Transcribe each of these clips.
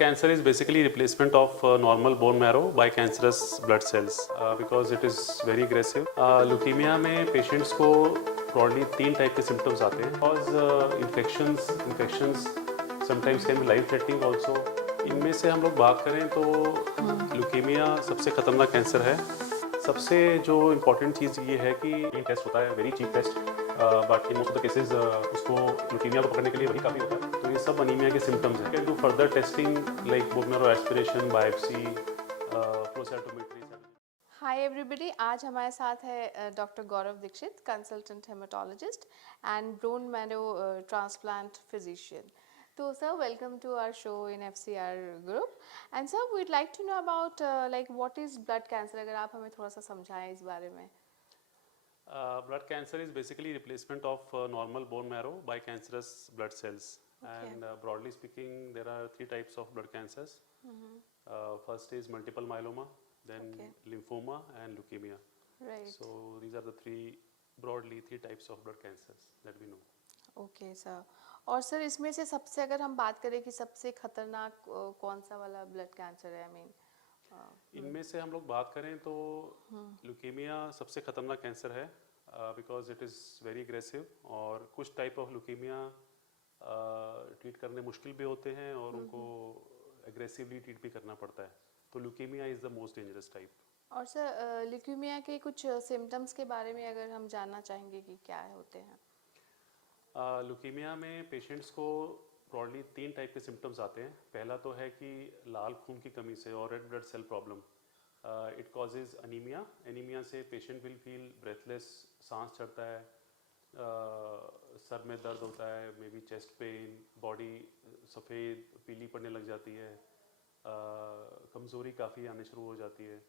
cancer is basically replacement of normal bone marrow by cancerous blood cells because it is very aggressive. Leukemia में patients को broadly 3 टाइप के symptoms आते हैं because infections sometimes can be life threatening also. इनमें से हम लोग बात करें तो ल्यूकीमिया सबसे खतरनाक कैंसर है. सबसे जो इम्पोर्टेंट चीज़ ये है कि ये टेस्ट होता है, very cheap test, but in most of the cases उसको ल्यूकीमिया को पकड़ने के लिए वही काफ़ी होता है. तो ये सब अनीमिया के सिम्टम्स हैं. Can do further testing like bone marrow aspiration, biopsy, flow cytometry. Hi everybody, आज हमारे साथ है doctor Gaurav Dixit, consultant haematologist and bone marrow transplant physician. तो sir, welcome to our show in FCR ग्रुप. And sir, we'd like to know about like what is blood cancer. अगर आप हमें थोड़ा सा समझाएं इस बारे में. Blood cancer is basically replacement of normal bone marrow by cancerous blood cells. Okay. And broadly speaking, there are 3 types of blood cancers. First is multiple myeloma, then Okay. lymphoma and leukemia. Right. So these are the broadly three types of blood cancers that we know. Okay sir. और सर, इसमें से सबसे अगर हम बात करें कि सबसे खतरनाक कौन सा वाला ब्लड कैंसर है, आई मीन इनमें से हम लोग बात करें तो ल्यूकीमिया सबसे खतरनाक कैंसर है because it is very aggressive. और कुछ टाइप ऑफ ल्यूकीमिया ट्रीट करने मुश्किल भी होते हैं और उनको एग्रेसिवली ट्रीट भी करना पड़ता है. तो leukaemia is the most dangerous type. और सर, ल्यूकीमिया के कुछ सिम्टम्स के बारे में अगर हम जानना चाहेंगे कि क्या होते हैं. ल्यूकीमिया में पेशेंट्स को ब्रॉडली 3 टाइप के सिम्टम्स आते हैं. पहला तो है कि लाल खून की कमी से और red blood cell problem. It causes anaemia. Anaemia से पेशेंट विल फील ब्रेथलेस, सांस चढ़ता है, सर में दर्द होता है, may be chest pain, body सफ़ेद पीली पड़ने लग जाती है, कमज़ोरी काफ़ी आने शुरू हो जाती है.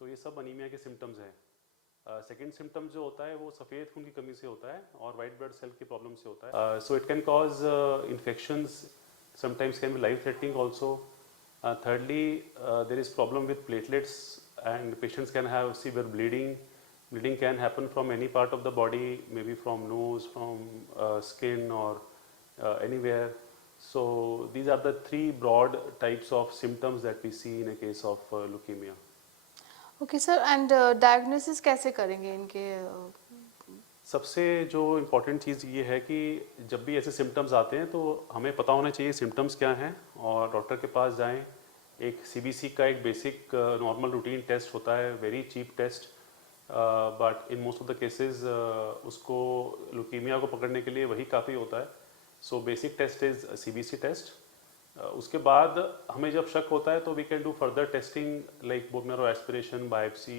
तो ये सब अनीमिया के सिम्टम्स हैं. सेकेंड सिम्टम जो होता है वो सफ़ेद खून की कमी से होता है और वाइट ब्लड सेल की प्रॉब्लम से होता है. So it can cause infections, sometimes can be life threatening also. Thirdly, there is problem with platelets and patients can have severe bleeding. Bleeding can happen from any part of the body, maybe from nose, from skin or anywhere. So these are the 3 broad types of symptoms that we see in a case of leukemia. Okay sir. And diagnosis कैसे करेंगे इनके? सबसे जो इम्पोर्टेंट चीज़ ये है कि जब भी ऐसे सिम्टम्स आते हैं तो हमें पता होना चाहिए सिम्टम्स क्या हैं और डॉक्टर के पास जाएं. एक CBC का एक बेसिक नॉर्मल रूटीन टेस्ट होता है, very cheap test, but in most of the cases उसको ल्यूकीमिया को पकड़ने के लिए वही काफ़ी होता है. So basic test is CBC test. उसके बाद हमें जब शक होता है तो we can do further testing like bone marrow aspiration, biopsy,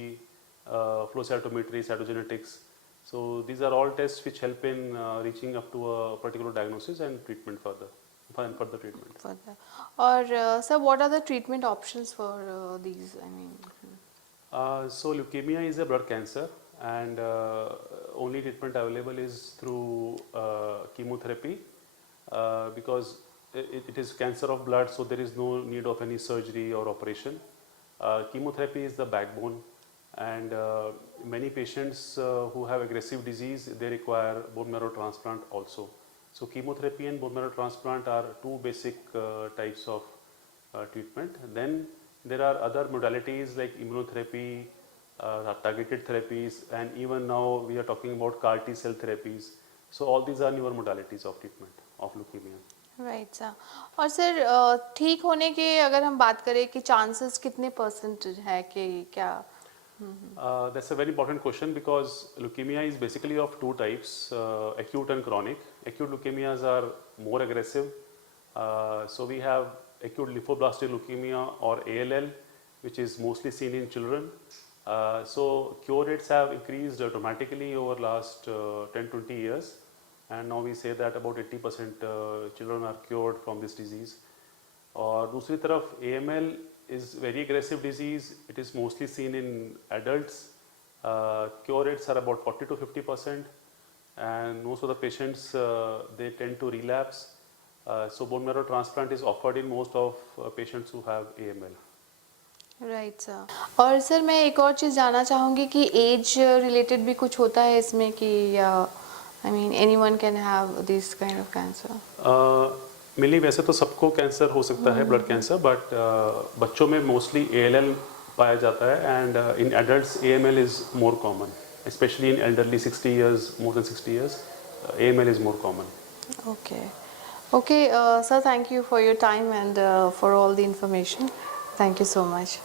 flow cytometry, cytogenetics. So these are all tests which help in reaching up to a particular diagnosis and treatment further treatment. Further. और sir, what are the treatment options for these? I mean. So leukemia is a blood cancer and only treatment available is through chemotherapy because it is cancer of blood, so there is no need of any surgery or operation. Chemotherapy is the backbone. And many patients who have aggressive disease, they require bone marrow transplant also. So chemotherapy and bone marrow transplant are 2 basic types of treatment. Then there are other modalities like immunotherapy, targeted therapies, and even now we are talking about CAR T cell therapies. So all these are newer modalities of treatment of leukemia. Right sir. और सर, ठीक होने के अगर हम बात करें कि चांसेस कितने % है कि क्या? That's a very important question because leukemia is basically of 2 types, acute and chronic. Acute leukemias are more aggressive. So we have acute lymphoblastic leukemia or ALL, which is mostly seen in children. So cure rates have increased dramatically over last 10-20 years. And now we say that about 80% children are cured from this disease. और दूसरी तरफ AML is very aggressive disease. It is mostly seen in adults. Cure rates are about 40 to 50%, and most of the patients they tend to relapse. So bone marrow transplant is offered in most of patients who have AML. Right sir. और सर, मैं एक और चीज़ जानना चाहूँगी कि age related भी कुछ होता है इसमें कि I mean anyone can have this kind of cancer? मिली वैसे तो सबको कैंसर हो सकता है, ब्लड कैंसर, बट बच्चों में मोस्टली ALL पाया जाता है, and in adults AML is more common, especially in elderly 60 years, more than 60 years, AML is more common. Okay. Okay, sir, thank you for your time and for all the information. Thank you so much.